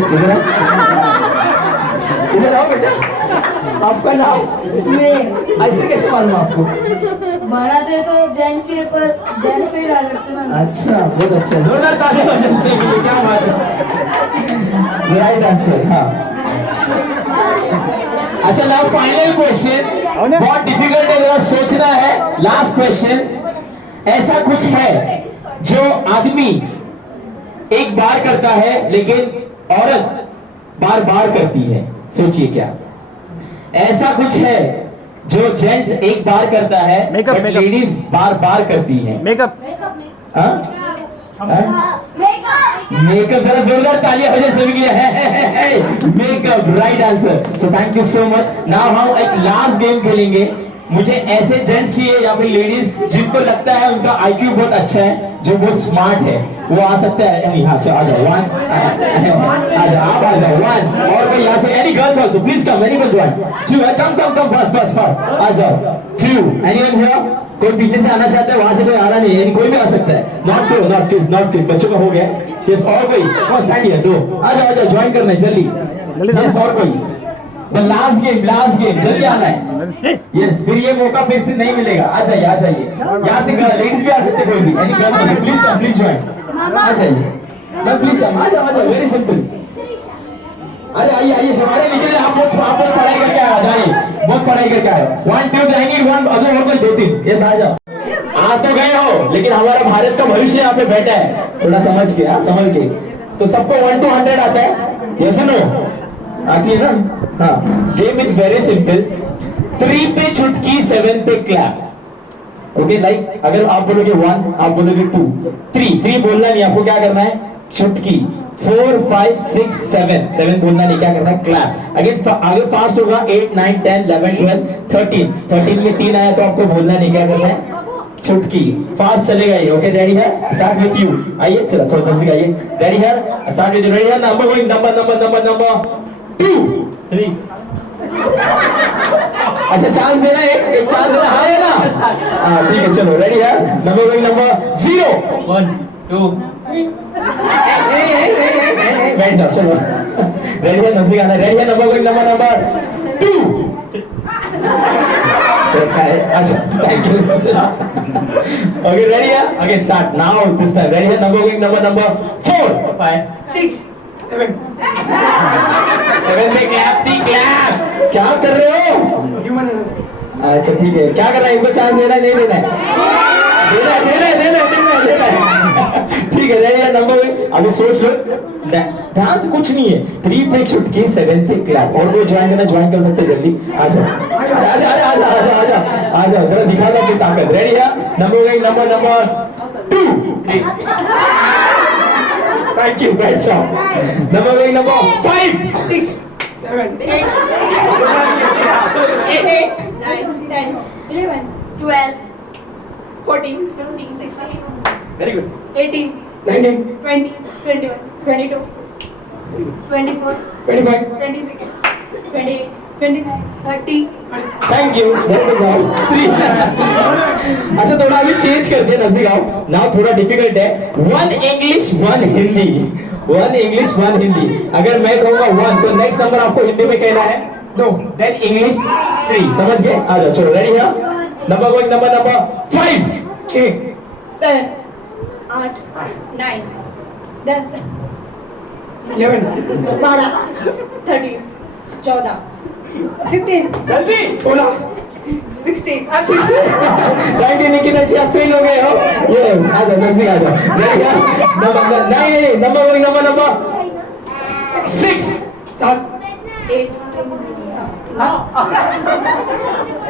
इधर आओ बेटा। आपका नाम ऐसे कैसे मालूम आपको? बनाते तो जेंट्स के पर जेंट्स पे डाल सकते ना। अच्छा, बहुत अच्छा, जोरदार तालियां बजाने के लिए, क्या बात है, राइट आंसर। हाँ, अच्छा, नाउ फाइनल क्वेश्चन, बहुत डिफिकल्ट है, जरा सोचना है। लास्ट क्वेश्चन, ऐसा कुछ है जो आदमी एक बार करता है लेकिन औरत बार बार करती है, सोचिए क्या? ऐसा कुछ है जो जेंट्स एक बार करता है, Makeup, makeup. लेडीज बार बार करती है। मेकअप। मेकअप, जरा जोरदार तालियां हो जाए सभी के लिए। Makeup, right answer. So thank you so much. Now हम एक लास्ट गेम खेलेंगे। मुझे ऐसे जेंट्स चाहिए या फिर लेडीज जिनको लगता है उनका आईक्यू बहुत अच्छा है, जो बहुत स्मार्ट है, वो आ सकता है। नहीं, हाँ, आ जाओ, वन, आ जाओ, आप आ जाओ, वन। और कोई यहाँ से, any girls also, please come, anyone join. Two, come, fast, आ जाओ। Two, anyone here? कोई पीछे से आना चाहता है? वहां से कोई आ रहा नहीं है, कोई भी आ सकता है। नॉट टू, बच्चों का हो गया। यस, और कोई? बस स्टैंड हियर, दो, आ जाओ, ज्वाइन करना है जल्दी। यस, और कोई? लास्ट गेम, जल्दी आना है। यस, फिर ये मौका फिर से नहीं मिलेगा। आ जाइए। यहाँ से लेडीज भी आ सकते, कोई भी, एनी गर्ल्स, प्लीज ज्वाइन। आ जाइए, प्लीज आ जाओ, वेरी सिंपल। अरे आइए, हमारे निकले, आप बहुत पढ़ाई करके आ जाइए, बहुत पढ़ाई करके आए। 1 2 जाएंगे, 1 और कोई 2 3। यस, आ जाओ। आ तो गए हो, लेकिन हमारा भारत का भविष्य यहाँ पे बैठा है, थोड़ा समझ के, हाँ, संभल के। तो सबको 1 to 100 आता है? Yes no? आती है ना? हाँ, गेम इज वेरी सिंपल। 3 पे चुटकी, 7 पे क्लैप। ओके, लाइक अगर आप बोलोगे 1, आप बोलोगे 2, 3 बोलना नहीं, आपको क्या करना है? चुटकी। 4 5 6 7 बोलना नहीं, क्या करना है? क्लैप। आगे फास्ट होगा, 8 9 10 11 12 13 में 3 आया तो आपको बोलना नहीं, क्या करना है? चुटकी। फास्ट चलेगा ये। ओके, रेडी है? Start with you. आइए, चलो थोड़ा नजदीक आइए। रेडी है? Start with you. रेडी है? नंबर 2 3। अच्छा, चांस देना, एक चांस देना, हाँ है ना? हाँ, ठीक है, चलो रेडी है? नंबर 0 1 2। बैठ जाओ, चलो। रेडी है? नजदीक आना। रेडी है? नंबर 2। अच्छा, थैंक यू। ओके, रेडी है? Again start now, this time. Ready है? नंबर 4 5 6 7 पे क्लैप। क्या कर रहे हो? अच्छा, ठीक है, क्या कर रहा है? इनको चांस देना है, नहीं देना है? देना है। ठीक है, रेडी है? नंबर, अभी सोच लो, डांस कुछ नहीं है। 3 पे चुटकी, 7 पे क्लैप। और कोई ज्वाइन करना, ज्वाइन कर सकते, जल्दी आ जाओ, जरा दिखा दो अपनी ताकत। रेडी है? नंबर 2। थैंक यू, बैठ जाओ। Number 5 6 7 8 9 10 11 12 14 15 16 very good. 18 19 20 21 22 24 25 26 28 29 30 thank you. 3। अच्छा, थोड़ा अभी चेंज करते हैं, नजदीक आओ। नाउ थोड़ा डिफिकल्ट है। 1 इंग्लिश 1 हिंदी। 1 इंग्लिश 1 हिंदी। अगर मैं कहूंगा 1 तो नेक्स्ट नंबर आपको हिंदी में कहना है 2, देन इंग्लिश 3। समझ गए? आ जाओ, चलो रेडी है? नंबर 5 6 7 8 9 10 11 12 13 14 15 जल्दी 16 16 थैंक यू निकी नशी, आप फेल हो गए हो। यस, आ जाओ, नजदीक आ जाओ। रेडी है? नंबर 6 7 8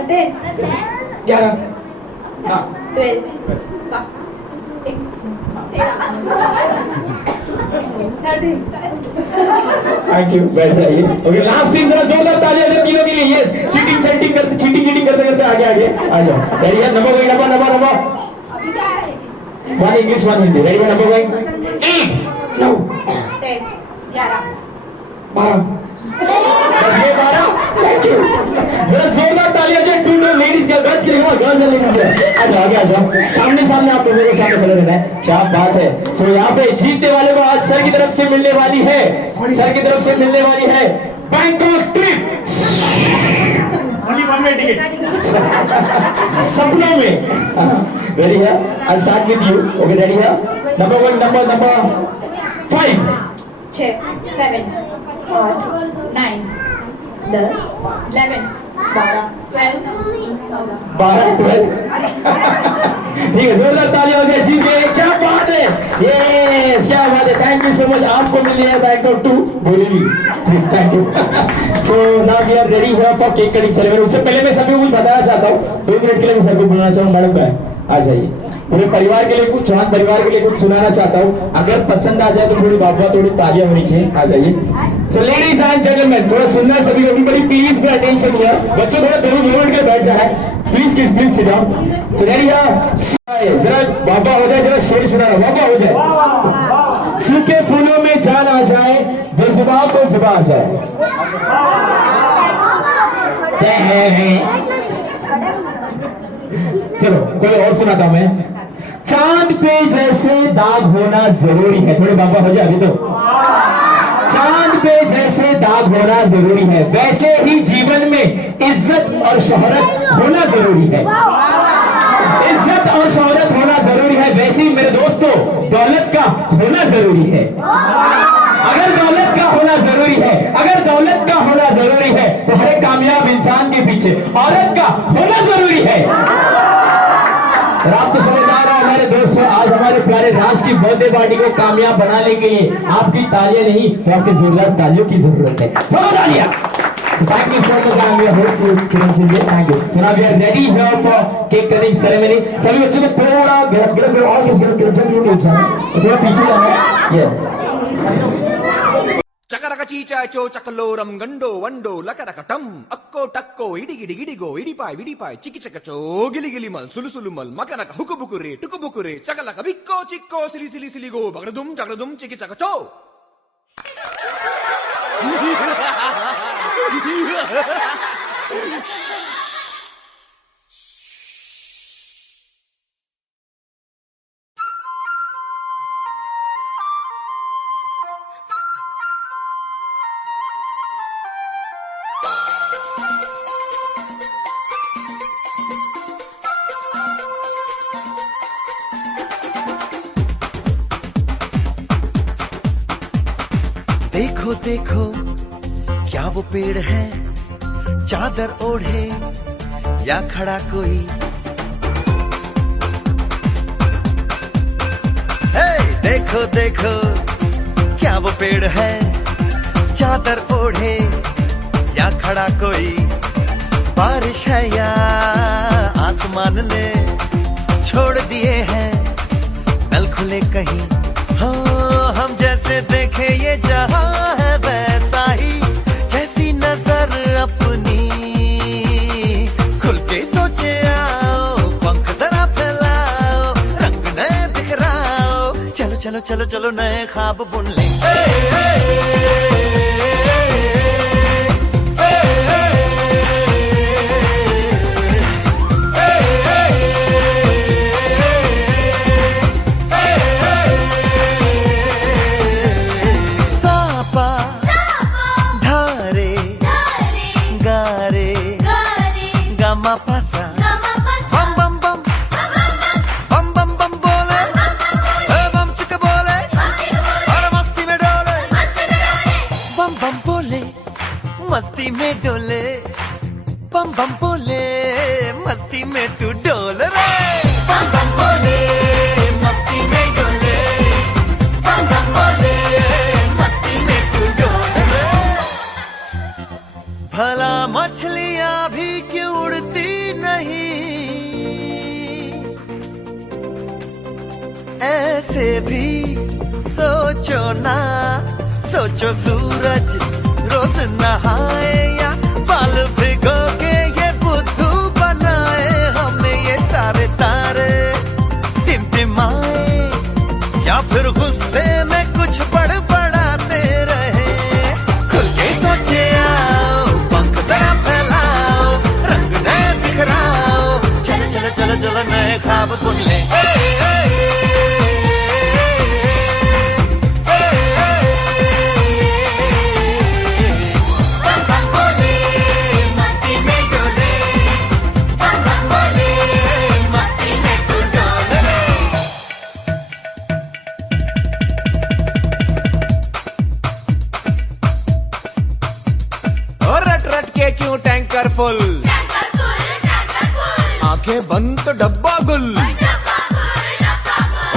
10 11 12 13 थैंक यू, बैठ जाइए। ओके, लास्ट 3, जरा जोरदार तालियां दे तीनों के लिए। ये चीटिंग करते आगे आ जाओ। रेडी है? Number 1 English 1 Hindi. रेडी है? नंबर 8 9 10 11 12 बच गए 12। थैंक यू, जरा जोरदार तालियां जो 2 लेडीज के गर्ल्स के लिए, गर्ल्स लेडीज के। आ जाओ, आगे आ जाओ। सामने आप लोगों के सामने खड़े रहना है। क्या बात है। सो यहाँ पे जीतने वाले को आज सर की तरफ से मिलने वाली है बैंकॉक ट्रिप। में टिकट। सपनों में। रेडी है? I'll start with you. Okay, ready है? Number 1, number 5. 6, 7, 8, 9, 10, 11, 12, 12. ठीक है, जोरदार ताली हो जाए जीत गए। क्या बात है, ये क्या बात है। Thank you so much. आपको मिली है बैंक ऑफ 2 बोली। Thank you. So now we are ready here for cake cutting ceremony. उससे पहले मैं सभी को कुछ बताना चाहता हूँ। 2 मिनट के लिए मैं सबको बोलना चाहूँ। मैडम का आ जाइए। पूरे परिवार के लिए कुछ, चौहान परिवार के लिए कुछ सुनाना चाहता हूँ। अगर पसंद आ जाए तो थोड़ी बाबा थोड़ी तालियां होनी चाहिए। आ जाइए। सो लेडीज एंड जेंटलमैन, थोड़ा सुनना है सभी को। बड़ी प्लीज फॉर अटेंशन हियर। बच्चों थोड़ा 2 मिनट के बैठ जाए please. Kids please sit down. So ready है? जरा बाबा हो जाए, जरा शेर सुनाना। बाबा हो जाए। सूखे फूलों में जान आ जाए, बेजुबान को जुबान आ जाए। चलो कोई और सुनाता हूं मैं। चांद पे जैसे दाग होना जरूरी है। थोड़े बाबा हो जाए अभी तो। चांद पे जैसे दाग होना जरूरी है, वैसे ही जीवन में इज्जत और शोहरत होना जरूरी है। इज्जत और शोहरत होना जरूरी है, वैसे ही मेरे दोस्तों दौलत का होना जरूरी है। अगर दौलत का होना जरूरी है, अगर दौलत का होना जरूरी है, तो हर एक कामयाब इंसान के पीछे औरत का होना जरूरी है। और आप तो समझदार हो हमारे दोस्तों। आज हमारे प्यारे राज की बर्थडे पार्टी को कामयाब बनाने के लिए आपकी तालियां नहीं तो आपके जोरदार तालियों की जरूरत है। बहुत तालियां। So thank you so much. I'm your host Kiran Chindiya. Thank you. So now we are ready here for cake cutting ceremony. सभी बच्चों को थोड़ा गिरफ्त और किस गिरफ्त जल्दी उठाना है, थोड़ा पीछे जाना है। Yes. చకరక చీచాచో చకలోరం గండో వండో లకరకటం అక్కో టక్కో ఇడిగిడి గిడిగో ఇడిపాయ్ విడిపాయ్ చికిచకచో గిలిగిలి మల్ సులుసులు మల్ మకనక హుకుబుకురే టుకుబుకురే చకలక బిక్కో చిక్కో సిలి సిలి సిలిగో బగడదుం జగడదుం చికిచకచో देखो देखो क्या वो पेड़ है, चादर ओढ़े या खड़ा कोई। हे देखो देखो क्या वो पेड़ है, चादर ओढ़े या खड़ा कोई। बारिश है या आसमान ने छोड़ दिए हैं नल खुले कहीं। हाँ हम जैसे देखे ये जहां है वैसा ही, जैसी नजर अपनी खुल के सोचे आओ, पंख जरा फैलाओ, रंग नए बिखराओ। चलो चलो चलो चलो नए ख्वाब बुन ले। मस्ती में डोले बम बम बोले, मस्ती में तू डोल रे। बम बम बोले मस्ती में डोले, बम बम बोले मस्ती में तू डोल रे। भला मछलियां भी क्यों उड़ती नहीं, ऐसे भी सोचो ना। सोचो सूरज रोज नहाए या बाल भिगो के ये बुद्धू बनाए। हमें ये सारे तारे टिमटिमाए या फिर गुस्से में कुछ बड़बड़ाते रहे। खुल के सोचे आओ, पंख जरा फैलाओ, रंग नए बिखराओ। चलो चलो चलो चलो नए ख्वाब बुन ले। मस्ती में डोले ये क्यों टैंकर फुल, आंखें बंद तो डब्बा गुल,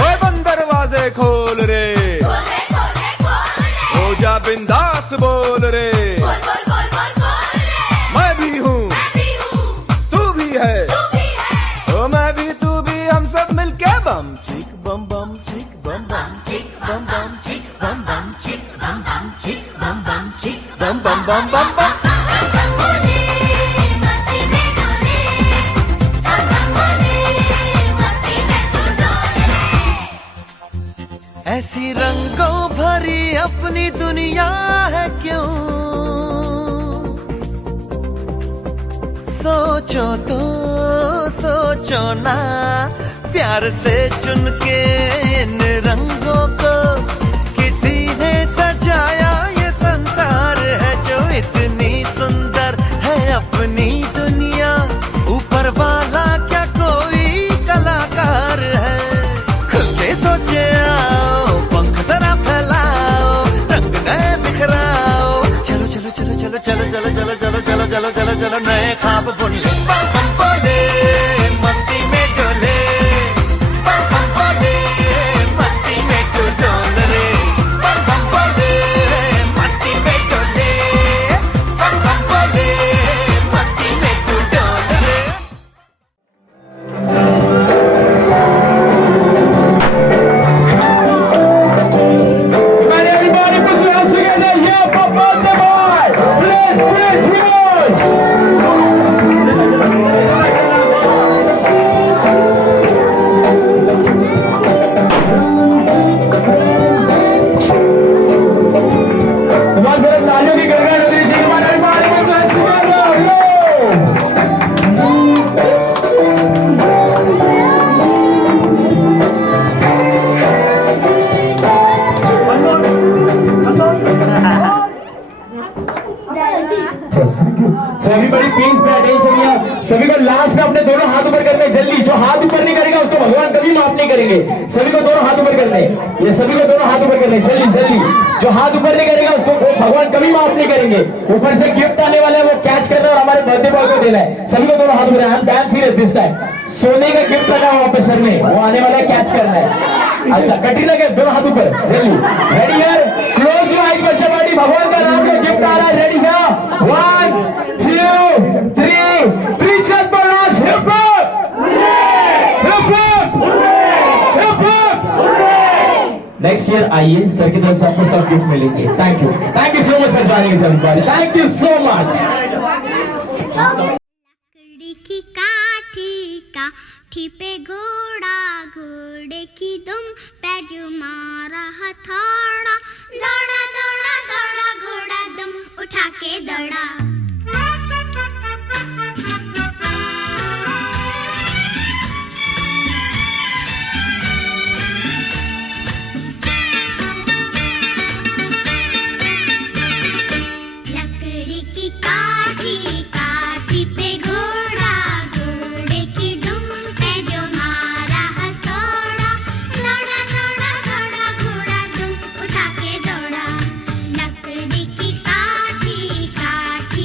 ओए बंद दरवाजे खोल रे, हो जा बिंदास बोल रे, मैं भी हूँ तू भी है, ओ मैं भी तू भी, हम सब मिलके बम चिक बम बम चिक बम बम चिक बम बम चिक बम बम चिक बम बम चिक बम बम चिक बम बम बम बम बम। ऐसी रंगों भरी अपनी दुनिया है क्यों, सोचो तो सोचो ना, प्यार से चुन के इन रंगों को किसी ने सजाया, ये संसार है जो इतनी सुंदर है अपनी दुनिया, ऊपर वाला क्या कोई कलाकार है, खुल के सोचे आओ, पंख जरा फैलाओ, रंग नए बिखराओ, चलो चलो चलो चलो चलो चलो चलो चलो चलो चलो चलो चलो नए ख्वाब बुन ले, बम बोले मस्ती में डोले, बम बोले मस्ती में तू डोल रे, बम बोले मस्ती में डोले, बम बोले मस्ती में तू डोल रे। And everybody put your hands together here for birthday boy. Please, please, please. तुम्हारे सारे तालियों की गड़गड़ हो रही है। Come on, everybody put your hands together. Yo! Yes, thank you. So everybody please pay attention here. सभी को लास्ट में अपने दोनों हाथ ऊपर करने, जल्दी। जो हाथ ऊपर नहीं करेगा उसको भगवान कभी माफ नहीं करेंगे। सभी को दोनों हाथ ऊपर करने, ये सभी को दोनों हाथ ऊपर करने, जल्दी जल्दी। जो हाथ ऊपर नहीं करेगा उसको भगवान कभी माफ नहीं करेंगे। ऊपर से गिफ्ट आने वाले हैं वो कैच करना और हमारे बर्थडे बॉय को देना है। सभी को दोनों हाथ ऊपर, I am damn serious this time. सोने का गिफ्ट लगा वहां पे सर में, वो आने वाला है, कैच करना है। अच्छा कटरीना के दोनों हाथ ऊपर, जल्दी। रेडी यार, क्लोज योर आईज बच्चा पार्टी, भगवान का नाम का गिफ्ट आ रहा है। रेडी सर, 1 2 3 3 चल पड़ा, हिप नेक्स्ट ईयर आइए, सर की तरफ से आपको सब गिफ्ट मिलेंगे। Thank you so much for joining us everybody, thank you so much. लकड़ी की काठी पे घोड़ा, घोड़े की दुम पे जो मारा हथौड़ा, दौड़ा दौड़ा दौड़ा घोड़ा दुम उठा के दौड़ा। लकड़ी की काठी पे घोड़ा, घोड़े की दुम पे जो मारा हथौड़ा, दौड़ा दौड़ा दौड़ा घोड़ा दुम उठा के दौड़ा। लकड़ी की काठी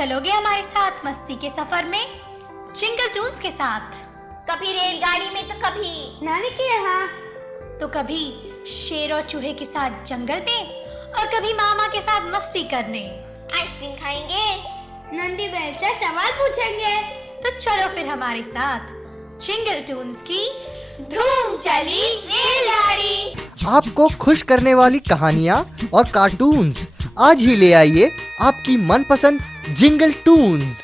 चलोगे हमारे साथ मस्ती के सफर में जिंगल टून्स के साथ? कभी रेलगाड़ी में तो कभी नानी के यहाँ, तो कभी शेर और चूहे के साथ जंगल में और कभी मामा के साथ मस्ती करने। आइसक्रीम खाएंगे, नंदी बैल से सवाल पूछेंगे। तो चलो फिर हमारे साथ जिंगल टून्स की धूम चली रेलगाड़ी। आपको खुश करने वाली कहानियाँ और कार्टून्स आज ही ले आइए आपकी मनपसंद जिंगल टून्स।